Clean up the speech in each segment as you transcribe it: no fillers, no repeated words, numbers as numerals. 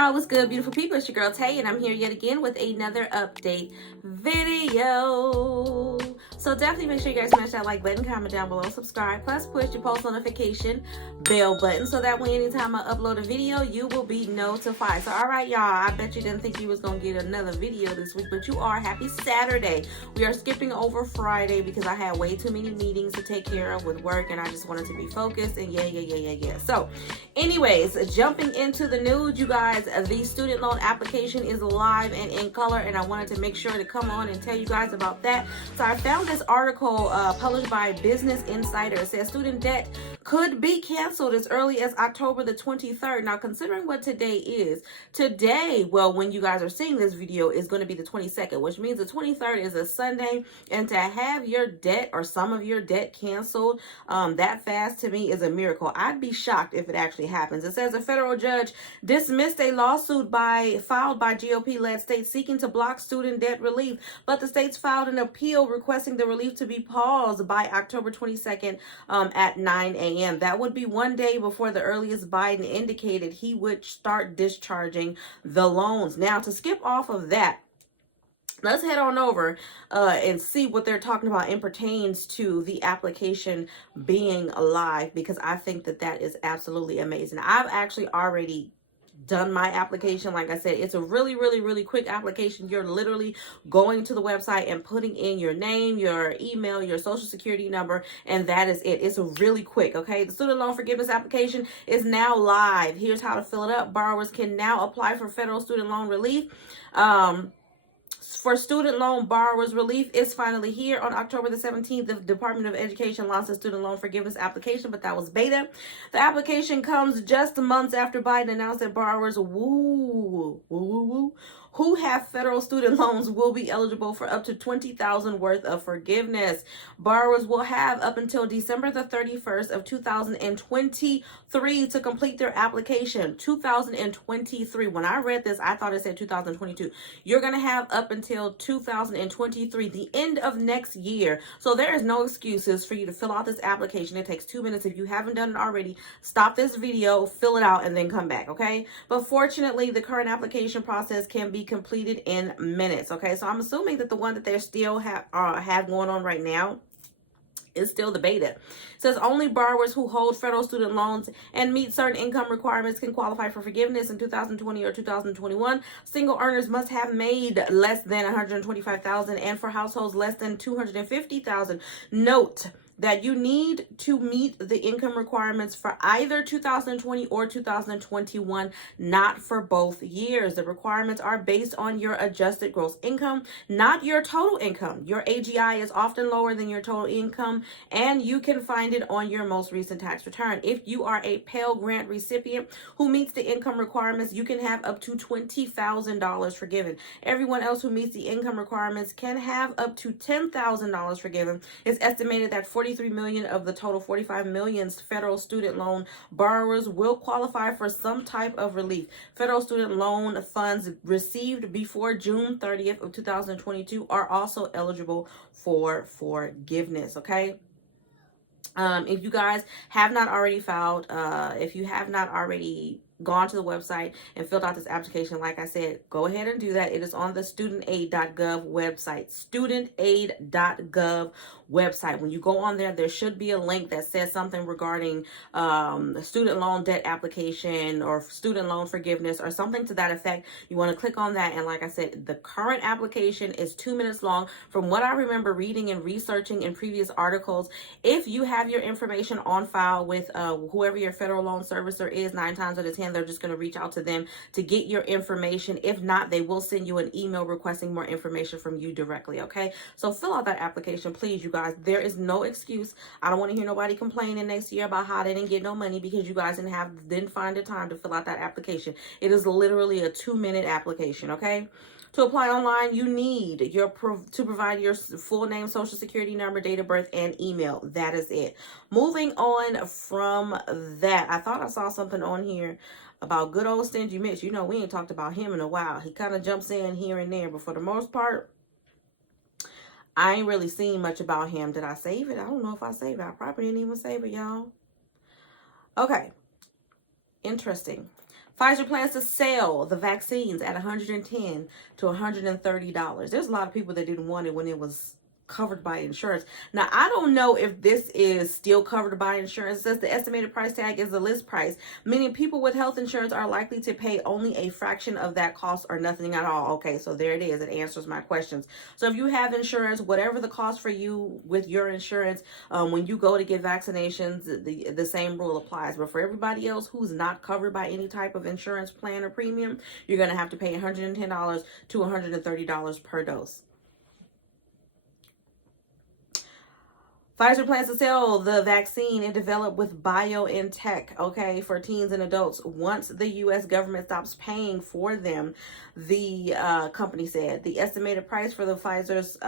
y'all, what's good, beautiful people? It's your girl Tay, and I'm here yet again with another update video. So definitely make sure you guys smash that like button, comment down below, subscribe, plus push your post notification bell button so that way anytime I upload a video, you will be notified. So all right, y'all, I bet you didn't think you was gonna get another video this week, but you are. Happy Saturday. We are skipping over Friday because I had way too many meetings to take care of with work, and I just wanted to be focused. And yeah. So anyways, jumping into the news, you guys, the student loan application is live and in color, and I wanted to make sure to come on and tell you guys about that. So I found this article published by Business Insider. It says student debt could be canceled as early as October the 23rd. Now, considering what today is, well, when you guys are seeing this video, is going to be the 22nd, which means the 23rd is a Sunday, and to have your debt or some of your debt canceled that fast, to me, is a miracle. I'd be shocked if it actually happens. It says a federal judge dismissed a lawsuit filed by GOP-led states seeking to block student debt relief, but the states filed an appeal requesting the relief to be paused by October 22nd at 9 a.m. That would be one day before the earliest Biden indicated he would start discharging the loans. Now, to skip off of that, let's head on over and see what they're talking about and pertains to the application being live, because I think that that is absolutely amazing. I've actually already done my application. Like I said, it's a really quick application. You're literally going to the website and putting in your name, your email, your social security number, and that is it. It's a really quick, okay? The student loan forgiveness application is now live. Here's how to fill it up. Borrowers can now apply for federal student loan relief. For student loan borrowers, relief is finally here. On October the 17th, the Department of Education launched a student loan forgiveness application, but that was beta. The application comes just months after Biden announced that borrowers who have federal student loans will be eligible for up to $20,000 worth of forgiveness. Borrowers will have up until December the 31st of 2023 to complete their application. 2023. When I read this, I thought it said 2022. You're going to have up until 2023, the end of next year. So there is no excuses for you to fill out this application. It takes 2 minutes. If you haven't done it already, stop this video, fill it out, and then come back, okay? But fortunately, the current application process can be completed in minutes, okay? So I'm assuming that the one that they still have going on right now is still the beta. It says only borrowers who hold federal student loans and meet certain income requirements can qualify for forgiveness in 2020 or 2021. Single earners must have made less than $125,000, and for households less than $250,000. Note that you need to meet the income requirements for either 2020 or 2021, not for both years. The requirements are based on your adjusted gross income, not your total income. Your AGI is often lower than your total income, and you can find it on your most recent tax return. If you are a Pell Grant recipient who meets the income requirements, you can have up to $20,000 forgiven. Everyone else who meets the income requirements can have up to $10,000 forgiven. It's estimated that 43 million of the total 45 million federal student loan borrowers will qualify for some type of relief. Federal student loan funds received before June 30th of 2022 are also eligible for forgiveness, okay? If you guys have not already filed, if you have not already gone to the website and filled out this application, like I said, go ahead and do that. It is on the studentaid.gov website. Studentaid.gov website. When you go on there, there should be a link that says something regarding the student loan debt application or student loan forgiveness or something to that effect. You want to click on that, and like I said, the current application is 2 minutes long. From what I remember reading and researching in previous articles, if you have your information on file with whoever your federal loan servicer is, 9 times out of 10 they're just going to reach out to them to get your information. If not, they will send you an email requesting more information from you directly, okay? So fill out that application, please, you guys. There is no excuse. I don't want to hear nobody complaining next year about how they didn't get no money because you guys didn't find the time to fill out that application. It is literally a 2-minute application, okay? To apply online, you need to provide your full name, social security number, date of birth, and email. That is it. Moving on from that, I thought I saw something on here about good old Stingy Mitch. You know, we ain't talked about him in a while. He kind of jumps in here and there, but for the most part, I ain't really seen much about him. Did I save it? I don't know if I saved it. I probably didn't even save it, y'all. Okay. Interesting. Pfizer plans to sell the vaccines at $110 to $130. There's a lot of people that didn't want it when it was covered by insurance. Now, I don't know if this is still covered by insurance. It says the estimated price tag is the list price, meaning people with health insurance are likely to pay only a fraction of that cost or nothing at all. Okay, so there it is. It answers my questions. So if you have insurance, whatever the cost for you with your insurance, when you go to get vaccinations, the same rule applies. But for everybody else who's not covered by any type of insurance plan or premium, you're going to have to pay $110 to $130 per dose. Pfizer plans to sell the vaccine it developed with BioNTech, okay, for teens and adults once the U.S. government stops paying for them, the company said. The estimated price for the Pfizer's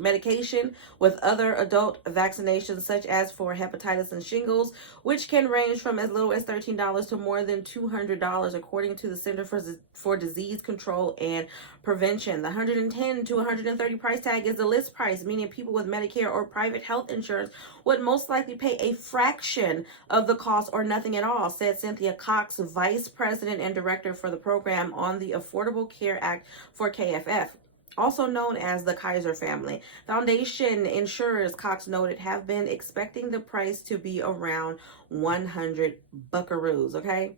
medication with other adult vaccinations such as for hepatitis and shingles, which can range from as little as $13 to more than $200 according to the Center for Disease Control and Prevention. The $110 to $130 price tag is the list price, meaning people with Medicare or private health insurance would most likely pay a fraction of the cost or nothing at all, said Cynthia Cox, Vice President and Director for the program on the Affordable Care Act for KFF. Also known as the Kaiser family. Foundation insurers, Cox noted, have been expecting the price to be around 100 buckaroos, okay?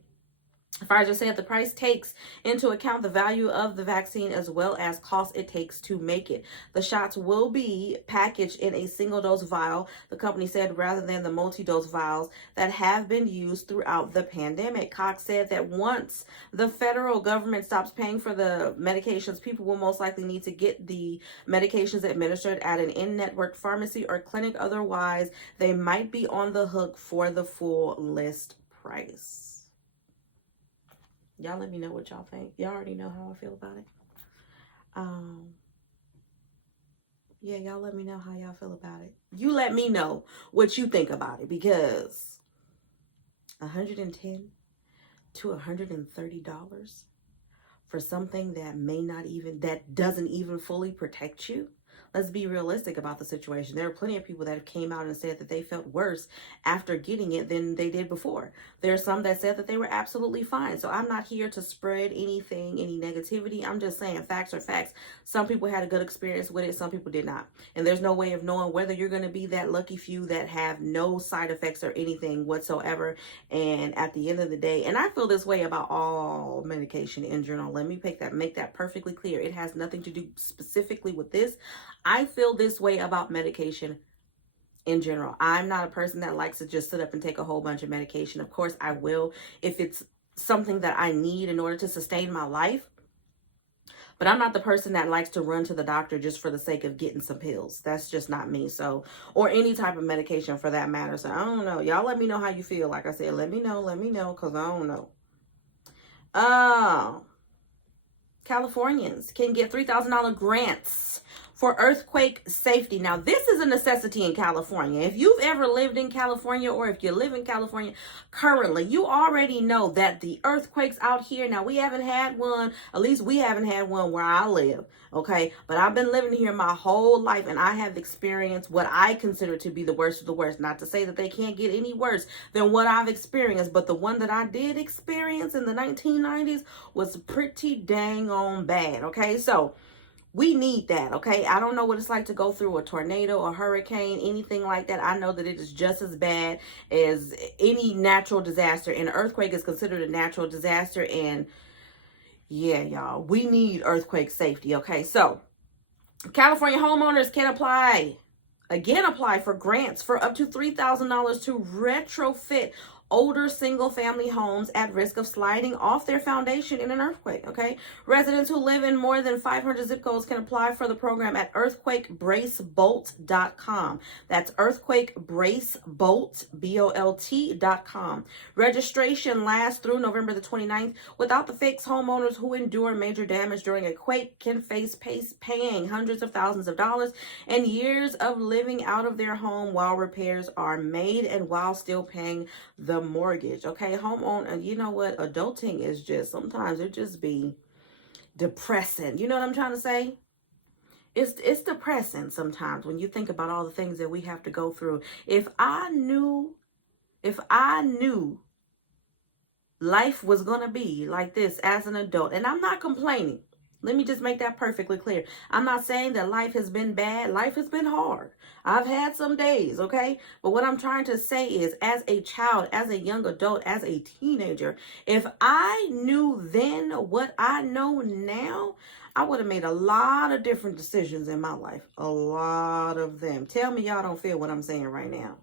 Pfizer said the price takes into account the value of the vaccine as well as cost it takes to make it. The shots will be packaged in a single-dose vial, the company said, rather than the multi-dose vials that have been used throughout the pandemic. Cox said that once the federal government stops paying for the medications, people will most likely need to get the medications administered at an in-network pharmacy or clinic. Otherwise, they might be on the hook for the full list price. Y'all let me know what y'all think. Y'all already know how I feel about it. Yeah, y'all let me know how y'all feel about it. You let me know what you think about it, because $110 to $130 for something that doesn't even fully protect you. Let's be realistic about the situation. There are plenty of people that have came out and said that they felt worse after getting it than they did before. There are some that said that they were absolutely fine. So I'm not here to spread any negativity. I'm just saying facts are facts. Some people had a good experience with it. Some people did not. And there's no way of knowing whether you're going to be that lucky few that have no side effects or anything whatsoever. And at the end of the day, and I feel this way about all medication in general. Let me make that perfectly clear. It has nothing to do specifically with this. I feel this way about medication in general. I'm not a person that likes to just sit up and take a whole bunch of medication. Of course, I will if it's something that I need in order to sustain my life. But I'm not the person that likes to run to the doctor just for the sake of getting some pills. That's just not me. So, or any type of medication for that matter. So I don't know. Y'all let me know how you feel. Like I said, let me know, because I don't know. Californians can get $3,000 grants for earthquake safety. Now, this is a necessity in California. If you've ever lived in California, or if you live in California currently, you already know that the earthquakes out here, now we haven't had one, at least we haven't had one where I live, okay? But I've been living here my whole life, and I have experienced what I consider to be the worst of the worst. Not to say that they can't get any worse than what I've experienced, but the one that I did experience in the 1990s was pretty dang on bad, okay? So we need that, okay? I don't know what it's like to go through a tornado, a hurricane, anything like that. I know that it is just as bad as any natural disaster, and an earthquake is considered a natural disaster. And yeah, y'all, we need earthquake safety, okay? So California homeowners can apply for grants for up to $3,000 to retrofit older single-family homes at risk of sliding off their foundation in an earthquake, okay? Residents who live in more than 500 zip codes can apply for the program at earthquakebracebolt.com. That's earthquakebracebolt, BOLT.com. Registration lasts through November the 29th. Without the fix, homeowners who endure major damage during a quake can face paying hundreds of thousands of dollars and years of living out of their home while repairs are made and while still paying the mortgage, okay? Homeowner, you know what? Adulting is just, sometimes it just be depressing. You know what I'm trying to say? It's depressing sometimes when you think about all the things that we have to go through. If I knew life was going to be like this as an adult. And I'm not complaining. Let me just make that perfectly clear. I'm not saying that life has been bad. Life has been hard. I've had some days, okay? But what I'm trying to say is, as a child, as a young adult, as a teenager, if I knew then what I know now, I would have made a lot of different decisions in my life. A lot of them. Tell me y'all don't feel what I'm saying right now.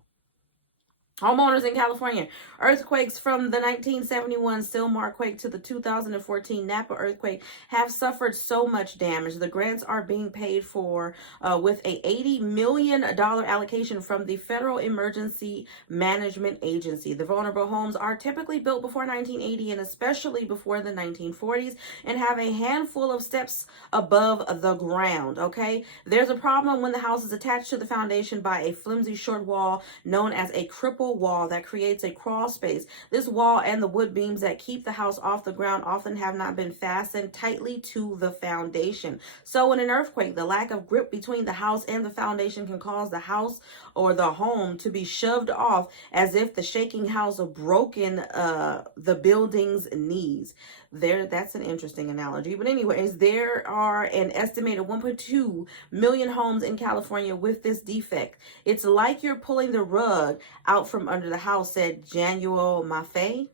Homeowners in California. Earthquakes from the 1971 Sylmar quake to the 2014 Napa earthquake have suffered so much damage. The grants are being paid for with a $80 million allocation from the Federal Emergency Management Agency. The vulnerable homes are typically built before 1980 and especially before the 1940s and have a handful of steps above the ground, okay? There's a problem when the house is attached to the foundation by a flimsy short wall known as a cripple wall that creates a crawl space. This wall and the wood beams that keep the house off the ground often have not been fastened tightly to the foundation. So in an earthquake, the lack of grip between the house and the foundation can cause the house or the home to be shoved off as if the shaking house broken the building's knees. That's an interesting analogy. But anyways, there are an estimated 1.2 million homes in California with this defect. It's like you're pulling the rug out from under the house, said Januel Maffei,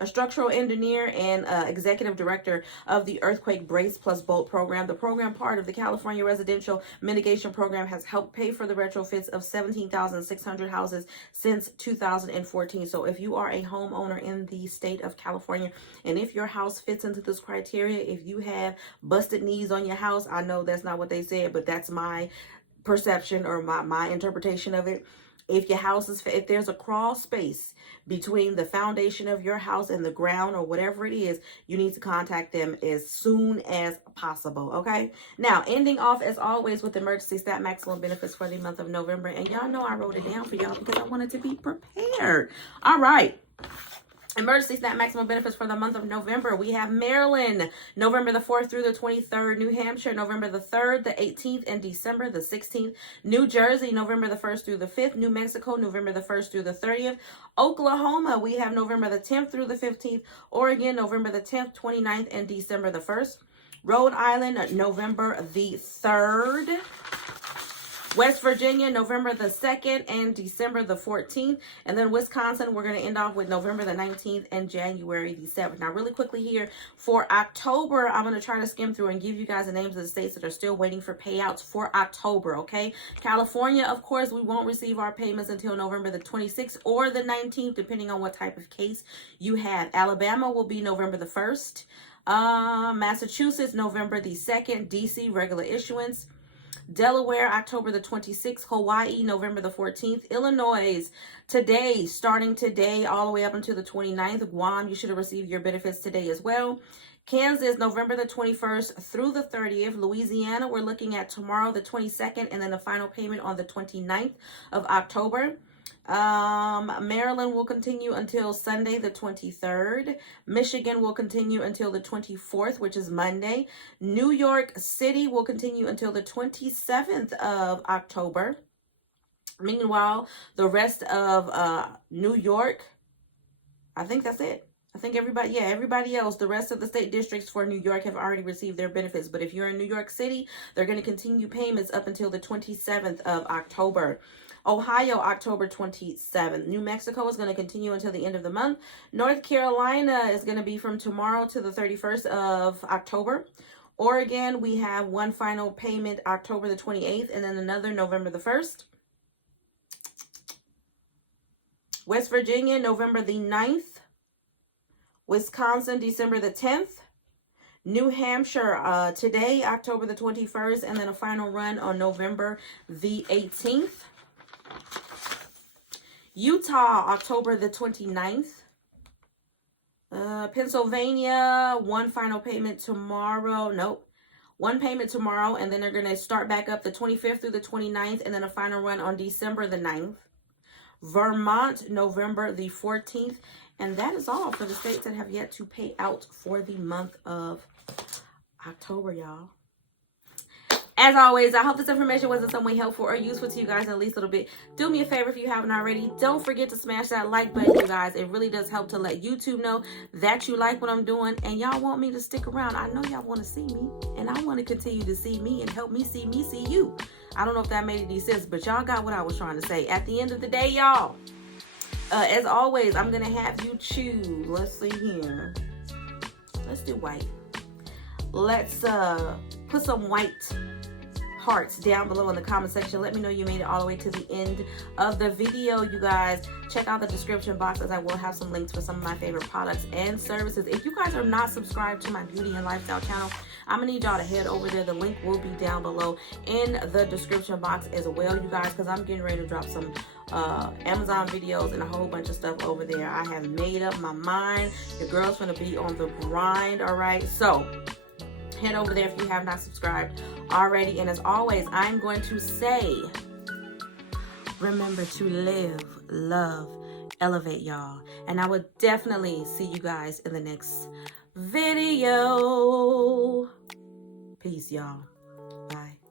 a structural engineer and executive director of the Earthquake Brace Plus Bolt program. The program, part of the California Residential Mitigation Program, has helped pay for the retrofits of 17,600 houses since 2014. So if you are a homeowner in the state of California, and if your house fits into this criteria, if you have busted knees on your house, I know that's not what they said, but that's my perception or my interpretation of it. If your house is, if there's a crawl space between the foundation of your house and the ground or whatever it is, you need to contact them as soon as possible, okay? Now, ending off as always with emergency stat maximum benefits for the month of November. And y'all know I wrote it down for y'all because I wanted to be prepared. All right. Emergency SNAP maximum benefits for the month of November. We have Maryland, November the 4th through the 23rd. New Hampshire, November the 3rd, the 18th, and December the 16th. New Jersey, November the 1st through the 5th. New Mexico, November the 1st through the 30th. Oklahoma, we have November the 10th through the 15th. Oregon, November the 10th, 29th, and December the 1st. Rhode Island, November the 3rd. West Virginia, November the 2nd and December the 14th. And then Wisconsin, we're going to end off with November the 19th and January the 7th. Now, really quickly here, for October, I'm going to try to skim through and give you guys the names of the states that are still waiting for payouts for October, okay? California, of course, we won't receive our payments until November the 26th or the 19th, depending on what type of case you have. Alabama will be November the 1st. Massachusetts, November the 2nd. DC, regular issuance. Delaware, October the 26th. Hawaii, November the 14th. Illinois, today, starting today, all the way up until the 29th. Guam, you should have received your benefits today as well. Kansas, November the 21st through the 30th. Louisiana, we're looking at tomorrow, the 22nd, and then the final payment on the 29th of October. Maryland will continue until Sunday the 23rd. Michigan will continue until the 24th, which is Monday. New York City will continue until the 27th of October. Meanwhile, the rest of New York, I think that's it. I think everybody else, the rest of the state districts for New York have already received their benefits. But if you're in New York City, they're going to continue payments up until the 27th of October. Ohio, October 27th. New Mexico is going to continue until the end of the month. North Carolina is going to be from tomorrow to the 31st of October. Oregon, we have one final payment October the 28th and then another November the 1st. West Virginia, November the 9th. Wisconsin, December the 10th. New Hampshire, today, October the 21st, and then a final run on November the 18th. Utah, October the 29th. Pennsylvania, one final payment tomorrow. Nope. One payment tomorrow, and then they're going to start back up the 25th through the 29th, and then a final run on December the 9th. Vermont, November the 14th. And that is all for the states that have yet to pay out for the month of October, y'all. As always, I hope this information was in some way helpful or useful to you guys at least a little bit. Do me a favor if you haven't already. Don't forget to smash that like button, you guys. It really does help to let YouTube know that you like what I'm doing and y'all want me to stick around. I know y'all want to see me and I want to continue to see me and help me see you. I don't know if that made any sense, but y'all got what I was trying to say. At the end of the day, y'all, as always, I'm going to have you choose. Let's see here. Let's do white. Let's put some white hearts down below in the comment section. Let me know you made it all the way to the end of the video, you guys. Check out the description box as I will have some links for some of my favorite products and services. If you guys are not subscribed to my beauty and lifestyle channel, I'm gonna need y'all to head over there. The link will be down below in the description box as well, you guys, because I'm getting ready to drop some Amazon videos and a whole bunch of stuff over there. I have made up my mind. The girl's gonna be on the grind, all right? So head over there if you have not subscribed already. And as always, I'm going to say, remember to live, love, elevate, y'all. And I will definitely see you guys in the next video. Peace, y'all. Bye.